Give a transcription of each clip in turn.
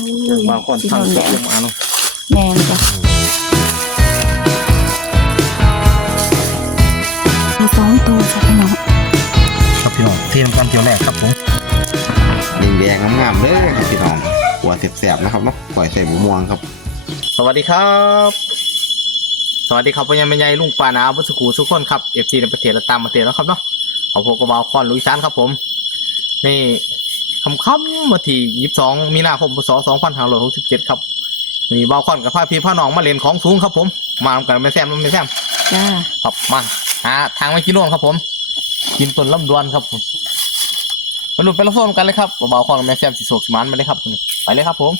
อุ้ยบางคนสีนนทำแดสุกงลงมาเนาะแมนจ้ะเอาสองตัวจ้ะพี่น้องครับพี่น้องที่ทำการเที่ยวแรกครับผมแดงๆงามๆเลยครับพี่น้องหัวแสบๆนะครับเนาะปล่อยใส่หมูม่วงครับ สวัสดีครับ สวัสดีครับพ่อยังไม่ใหญ่ลุงปานาบุษกูทุกคนครับเอฟซีในประเทศและต่างประเทศนะครับเนาะขอพบกับบาวคอนลุยซานครับผม นี่ คำค่ำวันที่ยี่สิบสองมีนาคมพศสองพันห้าร้อยหกสิบเจ็ดครับนี่บาวคอนกับพาพี่พาน้องมาเล่นของสูงครับผม มาทำกันไม่แซมไม่แซมจ้าครับมาหาทางไม่กินโน่นครับผม กินต้นลำดวนครับผมมาดูไปรับชมกันเลยครับเบาๆของแม่แซมสิโศกสมานไปเลยครับไปเลยครับผม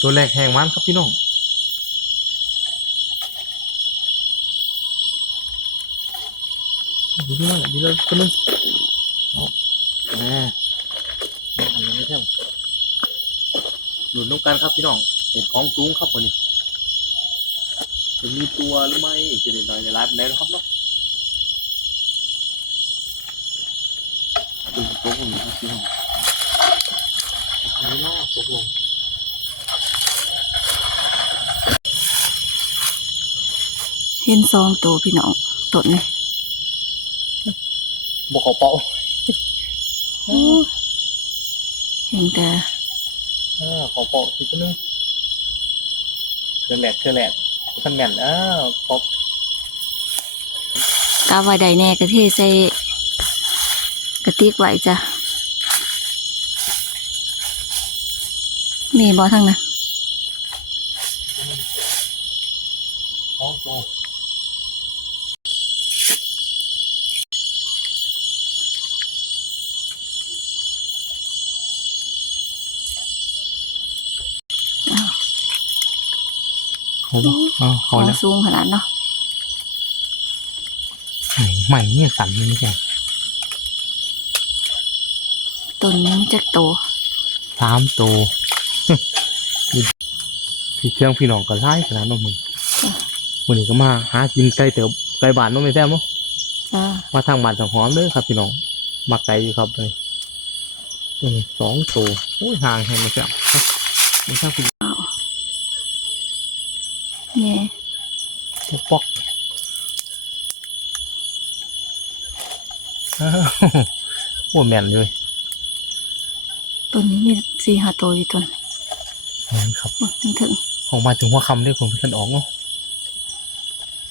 ตัวแรกแหงมันครับพี่น้อง ดีมากดีเลยตัวนึงเอาอ่าอันนี้ไม่ใช่หลุดน้ำกันครับพี่น้องเห็นของสูงครับวันนี้จะมีตัวหรือไม่จะเด็ดหน่อยในไลฟ์แล้วนะครับเนาะดูตัวผมครับพี่น้องอันนี้เนาะตัวผมเห็นสองตัวพี่น้องตัวนี้ บวกเขาเป่าโอ้เห็นแต่อ่าเขาเป่าทีตัวนึงเคลื่อนแหลกเคลื่อนแหลกท่านแม่นอ้าวครบกาไว้ใดแน่กระเทใส่กระติกไว้จ้ะมีบอทั้งนั้น ของโต เขาบอกอ๋อ ข เขา อง แล้ว สูงขนาดเนาะ ใหม่เนี่ยสั่นเลยไม่ใช่ต้นนี้มันจะโตสามโตพี่เครื่องพี่น้องก็ไล่ขนาดนั้นมึงวันนี้ก็มาหากินไก่เตี๋ยวไก่บานเน้องไม่แซ่บเนาะจ้ามาทางบ้านทางหอมเลยครับพี่น้องมาไก่อยู่ครับเลยตัวนี้สองโตโอ้ยห่างแห่งไม่แซ่บครับไม่ใช่คุณแง่ปอกปอก อ้าวโอ้แม่นเลยต้นนี้มีสี่ห้าตัวอยู่ต้นแม่นครับโอ้ถึงถึงออกมาถึงหัวคำได้ผมเพิ่งออกเนาะ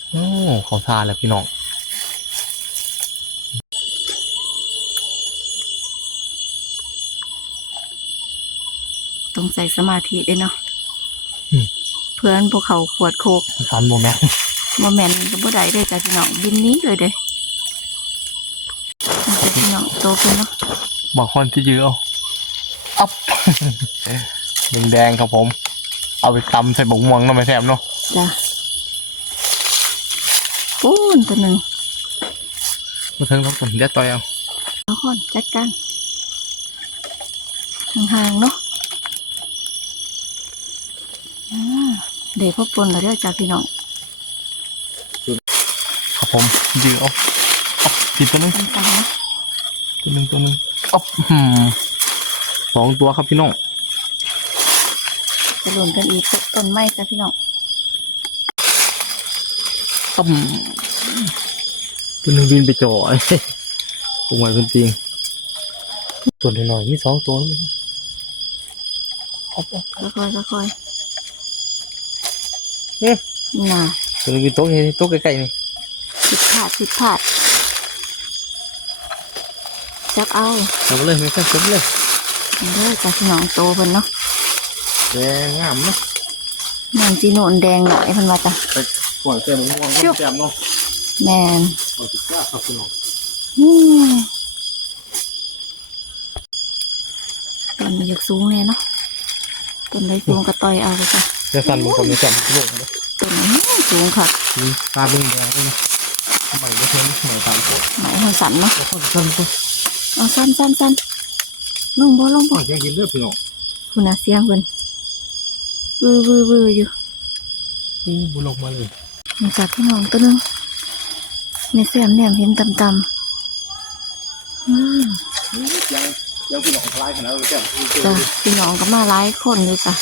โอ้เขาทาแล้วพี่น้องต้องใส่สมาธิด้วยเนาะเพื่อนพวกเขาขวดโคกสันโมแม่นโมแมนก็บ่ได้เลยจ้ะพี่น้องบินหนี้เลยเด้มันจะ พี่น้องโตขึ้นเนาะบางคนที่ยื้อเอาอัพแดงๆครับผม เอาไปตำใส่บกม่วงเนาะไม่แซ่บเนาะจ้ะปูนตัวหนึ่งมาถึงต้องผมเดี๋ยวต่อยเอาเอาค่อนจัดการห่างๆเนาะอ่าเดี๋ยวพ่อปนแล้วเด้อจ้ะพี่น้องครับผมยื้อเอาอัพผิดตัวหนึง ตามๆนะตัวหนึงตัวหนึงอัพหืมสองตัวครับพี่น้องจะหล่นกันอีกสักต้นไม้จ้ะพี่น้องอัพตัวหนึงบินไปจ่อตรงไหนเป็นจริงตัวหน่อยๆมีสองตัวนะอัพอัพค่อยๆค่อยเอ๊ะๆน่ะตัวหนึงบินโต๊ะนี่โต๊ะใกล้ๆนี่ผิดพลาดผิดพลาด จับเอาเอาไปเลยไม่แซ่บจับเลยเด้อจ้ะพี่น้องโตเพิ่นเนาะแดงงามเนาะแมงจีโนนแดงหน่อยเพิ่นว่าจ้ะไปปล่อยเส้นม่วงก็แซ่บเนาะแมนเอาสิจ้าครับพี่น้องอืมต้นมันอยากสูงเลยเนาะต้นไรสูงก็ต่อยเอาไปจ้ะเดี๋ยวสั่นมันก็ไม่แซ่บลงต้นนี้สูงค่ะนี่ตาเป็นแดงเลยนะใหม่ก็เพิ่มใหม่ตามโต๊ะไหมมันสั่นเนาะแล้วก็สั่นก็ เอาสั้นสั้นสั้นลงบ่ลงปล่บ่อยยังกินเลือดพี่น้องคุณน่ะเสียงเพิ่นวือวือวืออยู่อู้บุลงมาเลยมันจับพี่น้องตัวหนึงแม่แซมแนมเห็นตำตอืมเดี๋ยวพี่น้องทลายขนาดเราจะจ้ะพี่น้องก็มาหลายคนเลยจ้ะ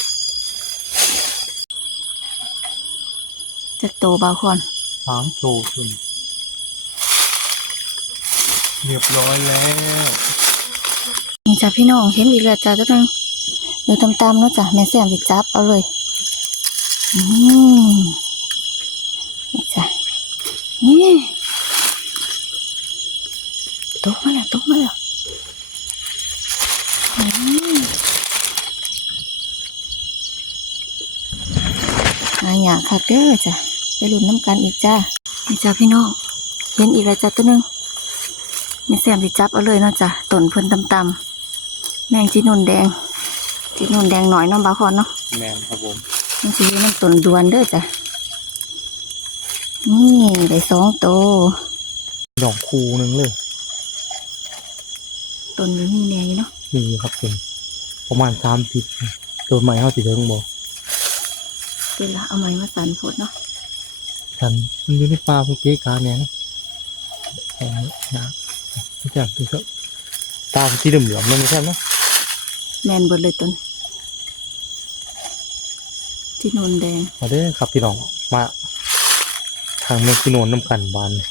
จะโตบางคนสามโตขึ้น เรียบร้อยแล้วนี่จ้ะพี่น้องเห็นอีกแล้วจ้ะทุกท่านอยู่ตามๆเนาะจ้ะแม่แซมสิจับเอาเลย อืมนี่จ้ะนี่ตกมาแล้วตกมาแล้วอืมอาหยาคักเด้อจ้ะไปหลุนน้ำกันอีกจ้านี่จ้ะพี่น้องเห็นอีกแล้วจ้ะตัวหนึง แม่แซมสิจับเอาเลยเนาะจ้ะต้นเพิ่นตำๆแมงจีนุนแดงจีนุนแดงหน่อยเนาะบาคอนเนาะแมนครับผมมันสิอยู่ในต้นดวนเด้อจ้ะนี่ได้สองโตวดอกคูหนึ่งเลยต้นอยู่นี่แน่อยู่เนาะนี่ครับผมประมาณสามสิบตัวใหม่เขาสิเทิงบอกเดี๋ยวละเอาไม้มาสันโพดเนาะฉันมันอยู่ในป่าพวกเก๊กาเนี่ยนะ แข็งนะไม่ใช่คือก็ตาที่เหลืองๆมันไม่ใช่เนาะแมนเบิดเลยต้นที่นนแดงมาเด้อครับพี่น้องมา ทางเมืองพี่โนนน้ำกันบานเนี่ย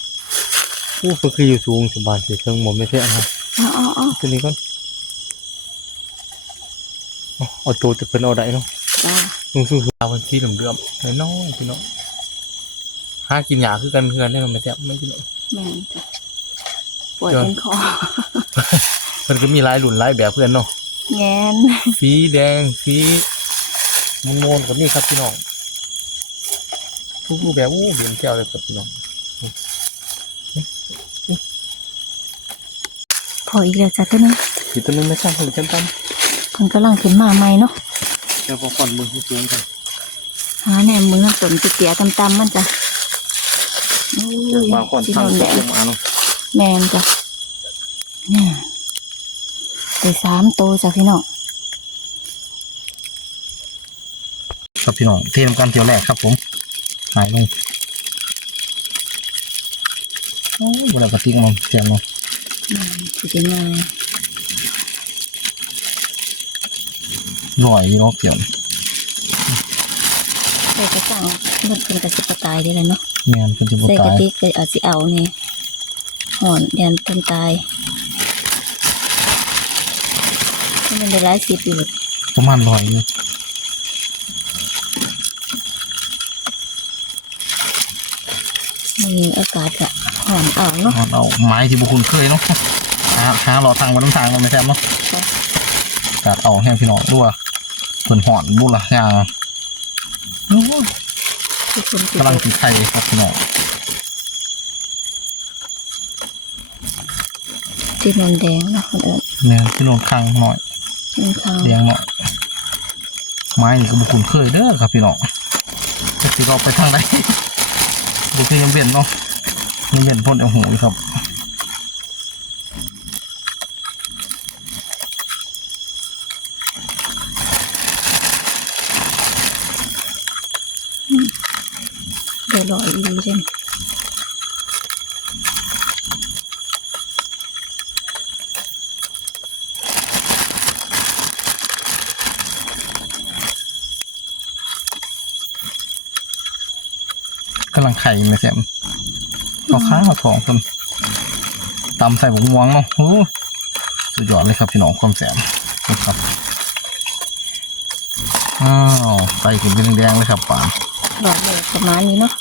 อู้มันคืออยู่สูงสบานเสียเชิงหมดไม่ใช่อันนั้นอ๋ออ๋ออ๋อตัวนี้ก่อนเอาเอาตัวจะเป็นเอาได้เนาะจ้าลุงสู้ๆเอาวันที่เหลื่อมๆน้อยๆพี่น้องหากินหยาคือกันเพื่อนได้มันไม่ใช่ไม่กินหรอกแมนจ้ะป วดจ้ะเป็นคอมันก็มีหลายหลุนหลายแบบเพื่อนเนาะแงนสีแดงสีมันมนๆกับนี่ครับพี่น้องทุกรูปแบบอู้เห็นแก้วเลยครับพี่น้องพออีกแล้วจ้ะตัวนึงสีตัวนึงไม่ใช่คนกันตั้มคนกำลังขึ้นมาใหม่เนาะเดี๋ยวพอก่อนมือสูงกันหาแหนมมือต้นเตี้ยๆตำๆมันจ้ะโอ้ยมาก่อนที่ทางนนตแดกงลงมาเนาะ แมนจ้ะเนี่ยได้สามโตวจ้ะพี่น้องครับพี่น้องเทน้ำกันเที่ยวแรกครับผมหายลงโอ้ยเวลากระติ้งลงเสียงลงสิเป็นไงหน่อยเนาะเสียงใส่กระสังมันเป็นกระสิบตายได้เลยเนาะแมนเป็นจะบ่ใส่กระตายติกก็อาจสิเอาเนี่ย หอนยันต้นตายให้มันได้หลายสิบอยู่ประมาณหน่อยนึงนี่อากาศก็หอนเอาเนาะเอาไม้ที่บุคุณเคยเนาะหาหาเราทางมาน้ำทางมันไม่แซ่บเนาะจ้ะกัดเอาแห้งพี่น้องด้วยเพิ่นหอนบุละยางโอ้ยทุกคนสิกำลังกินไข่ครับพี่น้อง จีนนแดงเนาะคนอื่นแมนพี่น้องข้างหน่อยเป็นข้าวเลี้ยงหน่อยไม้นี่ก็บุคุณเคยเด้อครับพี่น้องจะสิเราไปทางไหนบุคือยังเบียนเนาะยังเบียนพ่นเอาหูอยู่ครับได้ลอยอีหลีเด่น ไข่ไม่แซมเอาข้างมาถองคนตำใส่บุกม่วงเนาะโอ้สุดยอดเลยครับพี่น้องความแสมนะครับอ้าวใส่ขึ้นเป็นแดงๆเลยครับป่าลอยเลยประมาณนี้เนาะ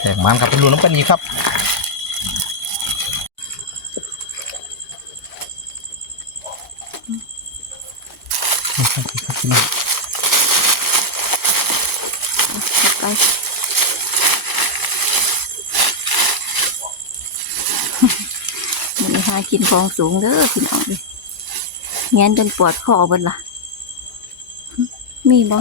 แตกมันครับเป็นรูน้ำกันนี้ครับนี่ครับพี่น้อง จับไป มันหา กินของสูงเด้อพี่น้องเลยแงนจนปวดคอเบิดล่ะ มีบ่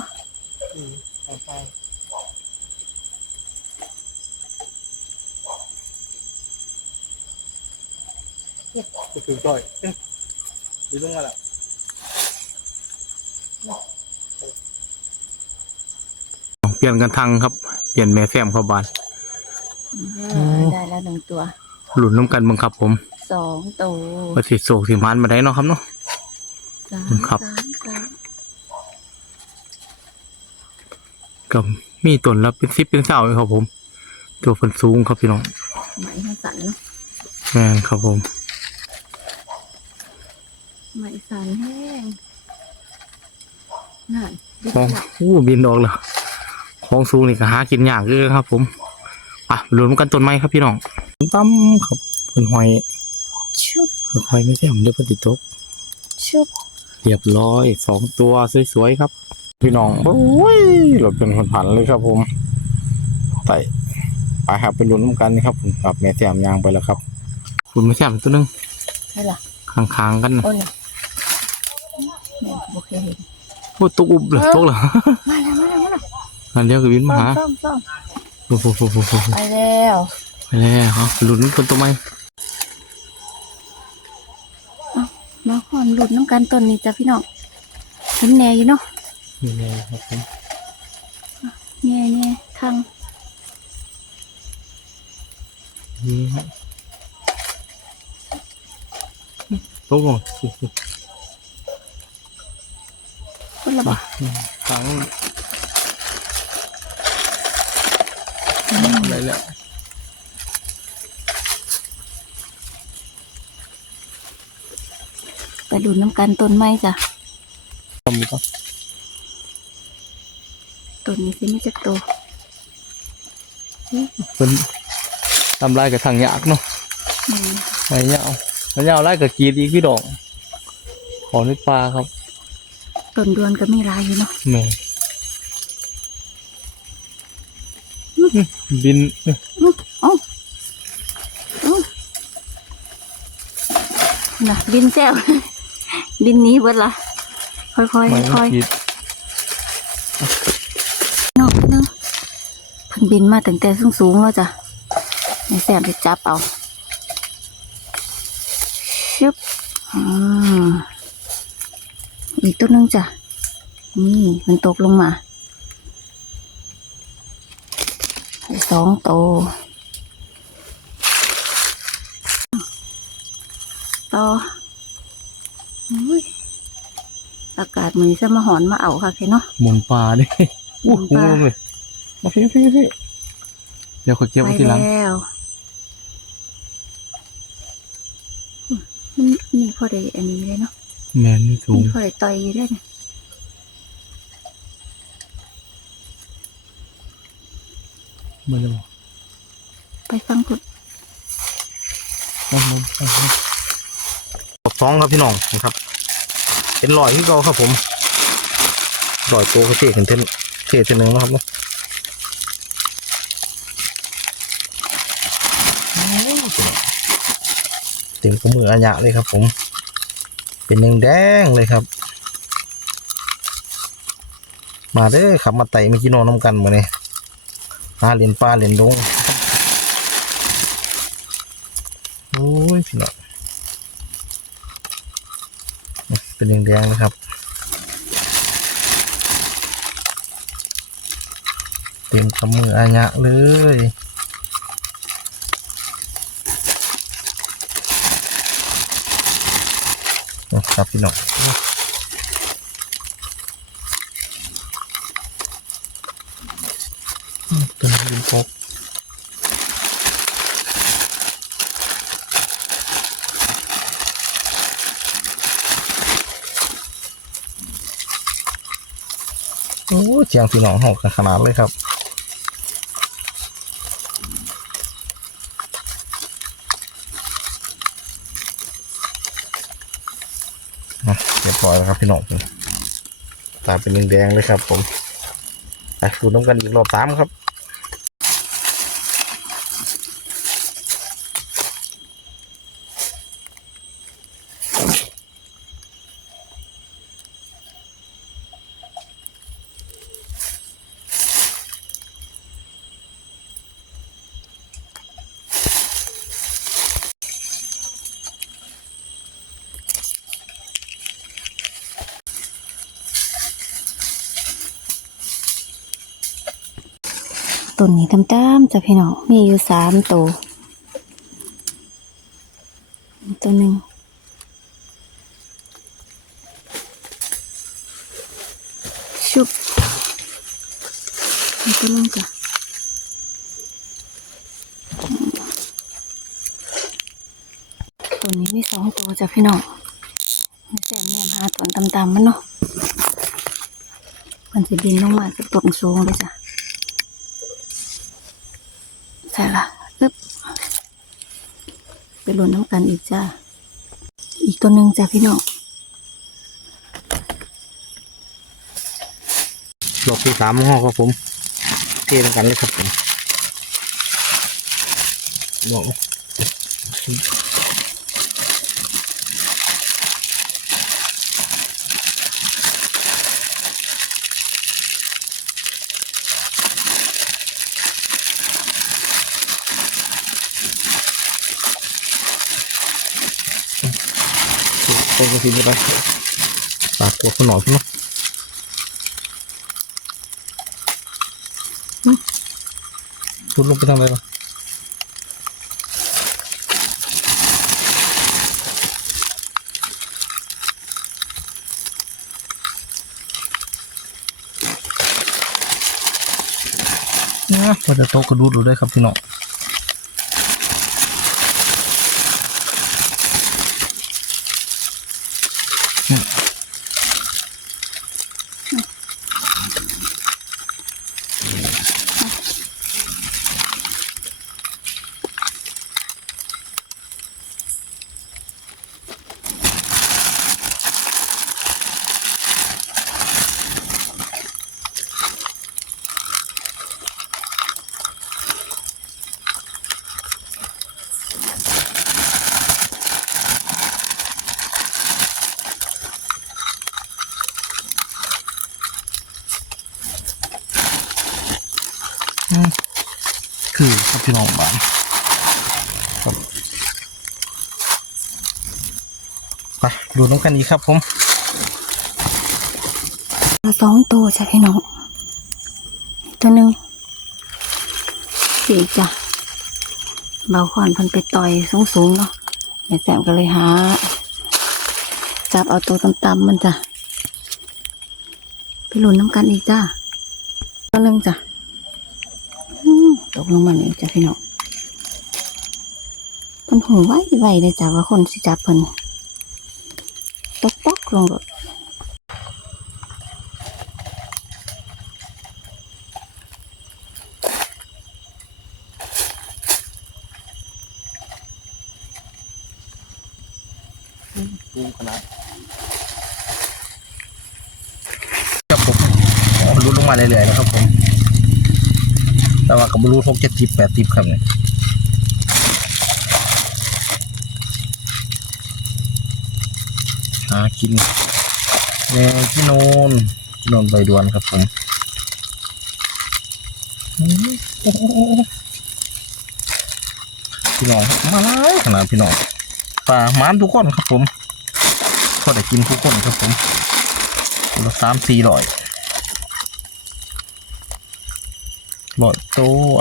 ก็คือจ่อยดูตรงนั้นแหละเปลี่ยนกันทางครับ เปลี่ยนแม่แซมเข้าบ้านได้แล้วหนึ่งตัว หลุนน้ำกันบังครับผม สองตัวว่าสิโศกสิมันมาได้เนาะครับเนาะ สามครับ สามตัวก็มีต้นละเป็นสิบเป็นเสาเลยครับผม ตัวเพิ่นสูงครับพี่น้องไหมให้สันเนาะแม่นครับผม ไหมสันแห้งนั่นดิของละอู้บินออกแล้วของสูงนี่ก็หากินยากเลยครับ ผมอะรวมกันต้นไม้ครับพี่น้องตั้มครับเพิ่นหอย ชุบค่อยๆไม่ใช่ผมเดี๋ยวเพิ่นติดตกชุบเรียบร้อยสองตัวสวยๆครับ พี่น้องโอ้ยหลดเป็นคนผันเลยครับผมไปไปครับไปลุ้นกันนะครับผมกับแม่แซมยางไปแล้วครับ คุณแม่แซมตัวหนึงให้ล่ะค้างๆกันนะโอ้ยแม่โอเคเห็นโอ้ตกอุบเลยตกเหรอมาแล้วมาแล้วมาแล้วอันเดียวกับวินมาหาซ่อมซ่อมโอ้โหโอ้โหโอ้โหไปแล้วไปแล้วครับลุ้นคนตัวใหม่ หอนหลุดน้ำกันต้นนี้จ้ะพี่น้องเห็นแน่อยู่เนาะนี่เลยครับผมแน่แน่ทางนี่ฮะตกลงคนละมาบาทางอะไรแล้ว ไปหลุ ดน้ำกันต้นไม้จ้ะทำดีครับต้นนี้สิไม่จะโตเป็นทำลายกับทางยากเนาะอืมไอ้ยาวไอ้ยาวไล่กับกรีดอีกพี่ดอก ขอนึกปลาครับ ต้นดวนก็มีลายอยู่เนาะแหม่บินอื้อเอ้าอื้อน่ะบินแจ้ว บินหนี้เบิดละค่อยๆค่ไม่อยกรีดๆนอกนึงเพิ่นบินมาตั้งแต่สูงๆแล้วจ้ะในแสมไปจับเอาชึบอืมอีกตัวหนึงจ้ะ นี่มันตกลงมาสองโตวต่อ อุ้ยอากาศมือจะมาหอนมาเอาค่ะแค่เนาะหมุนปลาดิอู้หมุหูนปลาเลยมาพี่พี่พี่เดี๋ยวขอเก็บไปไว้ทีหลังแล้วอืมมันนี่พอได้อันนี้เลยเนาะแมนนี่สูงนี่พอได้ต่อยอยู่ได้เนี่ยมันจะบอกไปฟังคุณมันมันมัน สองครับพี่น้องนะครับ เป็นรอยที่เราครับผมรอยตัวกระเทียมเท่นเทียนหนึ่งแล้วครับเนาะเต็มกระมืออัญญะเลยครับผม เป็นแดงเลยครับ มาเด้อขับมาไต่ไม่อกินนอนน้ำกันมาเนี่ยปลาเหรียญปลาเหรียญดงโอ้ยพี่น้อง เป็นแดงๆนะครับ เต็มกำมืออาญะเลยครับพี่น้องอืมตัวนี้เป็นพกโอ้ เจียงพี่น้องหอกขนาดเลยครับเรียบร้อยแล้วครับพี่น้องตาเป็นแดงๆเลยครับ ผมไปดูน้ำกันอีกรอบสามครับ นนี้ตามๆจ้ะพี่น้องมีอยู่สามตัวตัวหนึ่งชุบตัวนึงจ้ะตัวนี้มีสองตัวจ้ะพี่น้องมีแสนแนมหาตัวต่ำๆมันเนาะมันจะบินลงมาจากต้นสูงเลยจ้ะ ใช่ละปึ๊บไปลุ้นน้ำกันอีกจ้า อีกตัวหนึ่งจ้าพี่น้องรอบที่สามห้องครับผมเทลงกันเลยครับผมบอก โอ้ก็ทิ้งไปแล้วปากกดขนมใช่ไหมทุดลงไปทางไหนวะเนี่ยมันจะโตกระดูดดูได้ครับพี่น้อง พี่น้องบ้านครับไปดูน้องกันอีกครับผมสองตัวจ้ะพี่น้องตัวหนึ่งสี่จ้ะเบาขวานพันไปต่อยสูงสูงๆเนาะแม่แซมก็เลยหา จับเอาตัวต่ำๆมันจ้ะไปหลุนน้ำกันอีกจ้าตัวหนึ่งจ้ะ ตกลงมานี่จ้ะพี่น้องเพิ่นหูไว้ไว้เลยจ้ะว่าคนสิจับเพิ่นตกตกลงรถ ดูขนาดครับผมโอ้รุดลงมาเรื่อยๆนะครับผม แต่รูทกเจ็ดทิปแปดทิปครับเนี่ยหากินแมงที่โนนที่โนนใบดวนครับผมพี่น้องมาไล่ขนาดพี่น้องปลาหมานทุกคนครับผมก็ได้กินทุกคนครับผมคนละสามสี่ร้อย ร้อยตัว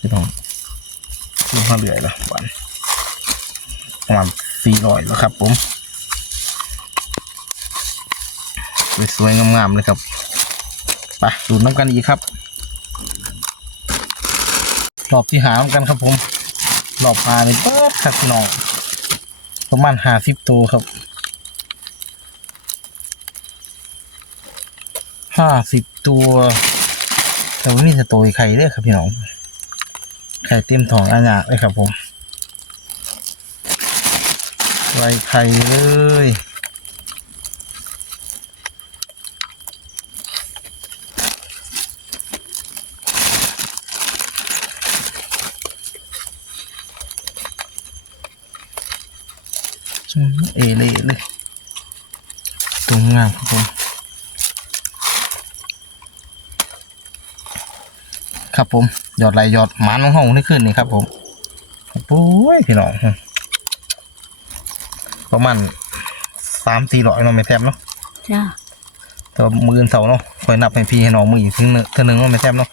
พี่น้องกินมาเหลือยล้ววันประมาณสี่ร้อยแล้วครับผมสวยๆงามๆเลยครับไปดูน้ำกันอีกครับ รอบที่หาเหมือนกันครับผม รอบหาในเปิด ครับพี่น้องประมาณห้าสิบตัวครับห้าสิบตัว แต่ว่ามีแต่ตัวไข่เด้อครับพี่น้องไข่เต็มท้องอาญาเลยครับผมไวไข่เลย อืมเอเล่เลยตรงงามครับผมครับผมยอดไหลยอดหมาน้องห้องนี่ขึ้นนี่ครับผมโอ้ยพี่น้องประมาณสามสี่ร้อยเนาะไม่แทบเนาะจ้าแต่แต่ว่ามืออนเสาร์เนาะคอยนับให้พี่ให้น้องมืออีกทีนึงเท่านึงเนาะแม่แซ่บเนาะ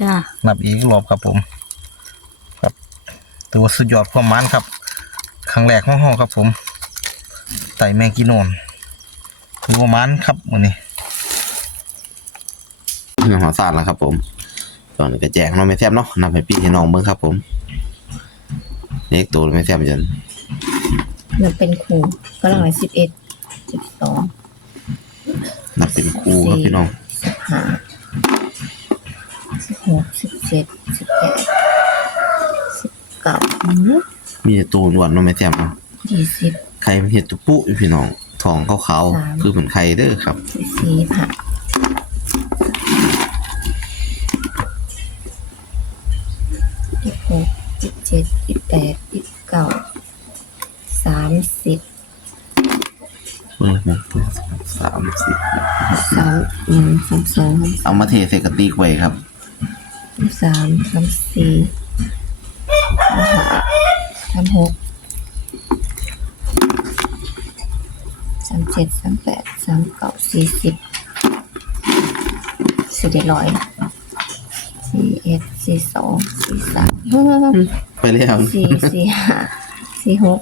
จ้านับอีกรอบครับผม ครับถือว่าสุดยอดความมันครับครั้งแรกของห้องครับผม ไต่แมงกีโนนถือว่ามันครับวันนี้เรื่องหัวซาดแล้วครับ ผมตอนนี้ก็แจกเนาะไม่แซ่บเนาะนำให้พี่ให้น้องเบิ่งครับ ผมเล็กตัวไม่แซ่บจนมันเป็นครูก็ลังสิบเอ็ดสิบสองนับเป็นคู่ครับพี่น้องสิบห้าสิบหกสิบเจ็ดสิบแปดสิบเก้ามีแต่ตัวอ้วนเนาะไม่แซ่บเนาะยี่สิบ ไข่มันเห็ดตุปุอยู่พี่น้องทองขาวสามๆคือเหมือนไข่เด้อครับยี่สี่ห้ายี่หกยี่เจ็ดยี่แปดยี่เก้าสามสิบเบิ่งหนึ่งสองสามสี่สามหนึ่งสามสองเอามาเทใส่กระติกไว้ครับสามสามสี่สามห้าสามหกสาม เจ็ดสามแปดสามเก้าสี่สิบสี่ได้ร้อยสี่เอ็ดสี่สองสี่สามไปแล้วสี่สี่ห้าสี่หก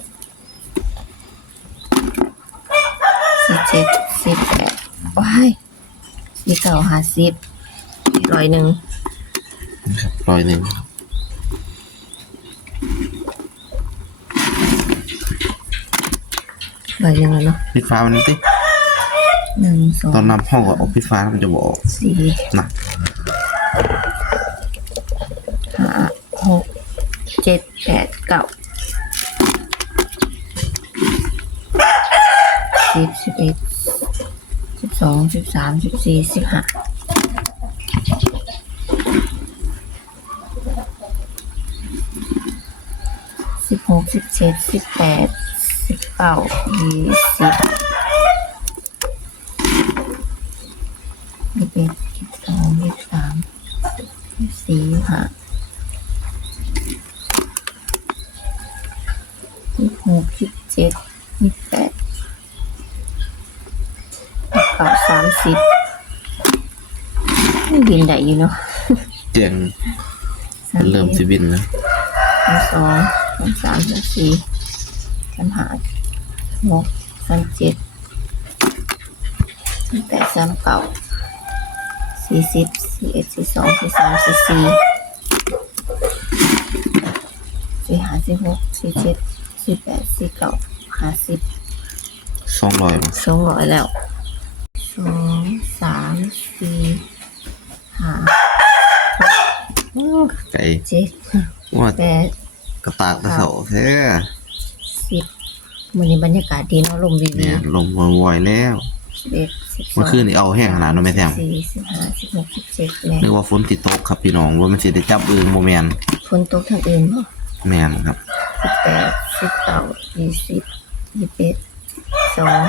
สี่เจ็ดสี่แปดว้ายสี่เก้าห้าสิบร้อยหนึ่งร้อยหนึ่ง ร้อยหนึ่งแล้วเนาะพิดฟ้ามันติหนึ่งสองตอนนับห้องก็ออกพิดฟ้ามันจะบอกสี่นะห้าหกเจ็ดแปดเก้าสิบสิบเอ็ดสิบสองสิบสามสิบสี่สิบห้าสิบหกสิบเจ็ดสิบแปดสิบเก้ายี่สิบยี่สิบเอ็ดยี่สิบสองยี่สิบสามยี่สิบสี่ยี่สิบห้ายี่สิบหกยี่สิบเจ็ดยี่สิบแปดยี่สิบเก้าสามสิบบินได้อยู่เนาะเจียงสามเริ่มสิบินแล้วสามสองสามสามสามสี่สามห้า หกสามเจ็ดสามแปดสามเก้าสี่สิบสี่เอ็ดสี่สองสี่สามสี่สี่สี่ห้าสี่หกสี่เจ็ดสี่แปดสี่เก้าห้าสิบสองร้อยสองร้อยแล้วสองสามสี่ห้าหกไก่เจ็ดว่าแปดกระตากกระเสาแท้สิบ วันนี้บรรยากาศดีเนาะลมวีวีเนี่ยลมวอยๆแล้วสิบเอ็ดสิบสองเมื่อคืนนี่เอาแห้งขนาดนั้นไม่แซ่บสี่สิบห้าสิบหกสิบเจ็ดแม่นึกว่าฝนติดตกครับพี่น้องว่ามันสิได้จับอื่นโมแมนฝนตกทางอื่นเนาะแมนครับสิบแปดสิบเก้ายี่สิบยี่สิบเอ็ดสอง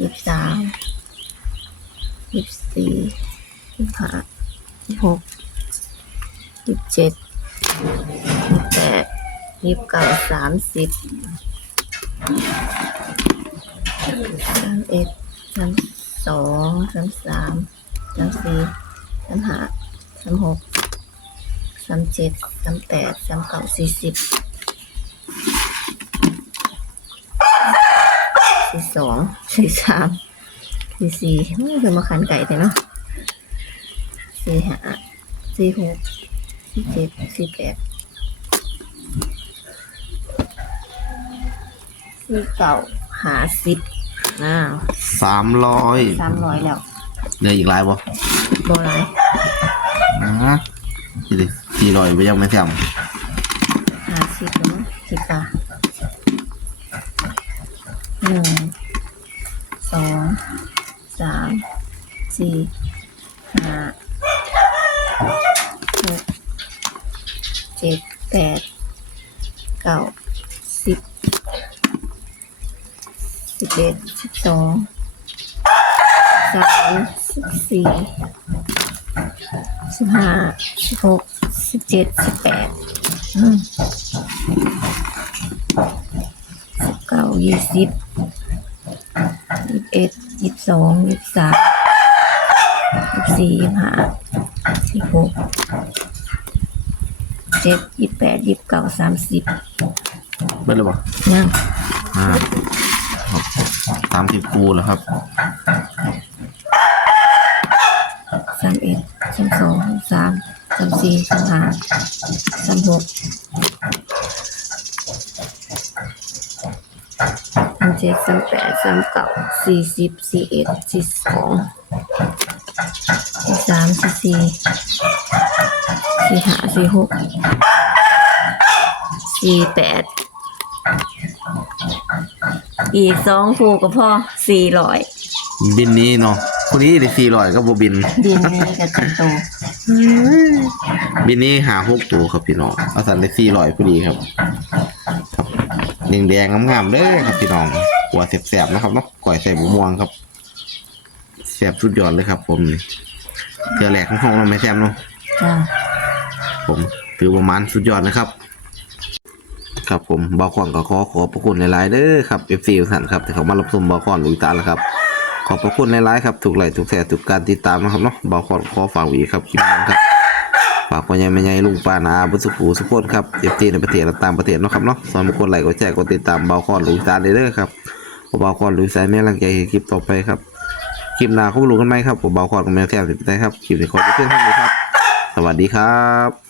ยี่สิบสามยี่สิบสี่ยี่สิบห้ายี่สิบหกยี่สิบเจ็ดยี่สิบแปด ยี่สิบเก้าสามสิบสามเอ็ดสามสองสามสามสามสี่สามห้าสามหกสามเจ็ดสามแปดสามเก้าสี่สิบสี่สองสี่สามสี่สี่ไม่เคยมาขันไก่แต่เนาะสี่ห้าสี่หกสี่เจ็ดสี่แปด สี่เก้าหาสิบอ้าวสามร้อยสามร้อยแล้วเหลืออีกหลายบ่โบราณนะนี่ดิสี่ร้อยไปยังไม่แซ่บหาสิบแล้วมั้งสิบอะหนึ่งสองสามสี่ห้า เจ็ดสิบแปดอืมสิบเก้ายี่สิบยี่สิบเอ็ดยี่สิบสองยี่สิบสามยี่สิบสี่ยี่สิบห้ายี่สิบหกเจ็ดยี่สิบแปดยี่สิบเก้าสามสิบเบิ้ลหรือเปล่ายังอ่าสามสิบคูแล้วครับสามเอ็ดสามสอง สี่สามห้าสามหกสามเจ็ดสามแปดสามเก้าสี่สิบสี่เอ็ดสี่สองสี่สามสี่สี่สี่ห้าสี่หกสี่แปดอีกสองผูกก็พอสี่ร้อยบินนี้เนาะคนนี้ได้สี่ร้อยก็บบินดินนี้ก็จะโต บินนี้หาหกตัวครับพี่น้องเอาสันได้สี่ร้อยพอดีครับครับแดงแดงๆงามๆเลยครับพี่น้องหัวแสบๆนะครับเนาะก่อยใส่บุม่วงครับแสบสุดยอดเลยครับ ผมนี่เจอแหลกของห้องเราไม่แสบเนาะจ้าผมถือประมาณสุดยอดนะครับ ครับผมบาคอนก็ขอขอบพระคุณหลายๆเด้อครับเอฟซีทุกท่านครับที่เขามารับชมบาคอนลุยตาแล้วครับขอบพระคุณหลายๆครับถูกไลค์ถูกแชร์ถูกการติดตามนะครับเนาะบาคอนขอฝากไวีครับคลิปนี้ครับ ฝากพ่อใหญ่แม่ใหญ่ลุงป้านาอาบุษผูสุขคนครับเอฟซีในประเทศและต่างประเทศเนาะครับเนาะสอนบุคคลไลค์กดแชร์กดติดตามเบาคอนลุยซานเด้อครับเบาคอนลุยสายแม่รังใจให้คลิปต่อไปครับคลิปหน้าเขารู้กันไหมครับผมบาคอนกับแม่แท้สิบได้ครับคลิปนี้ขอจบเพียงเท่านี้ครับ สวัสดีครับ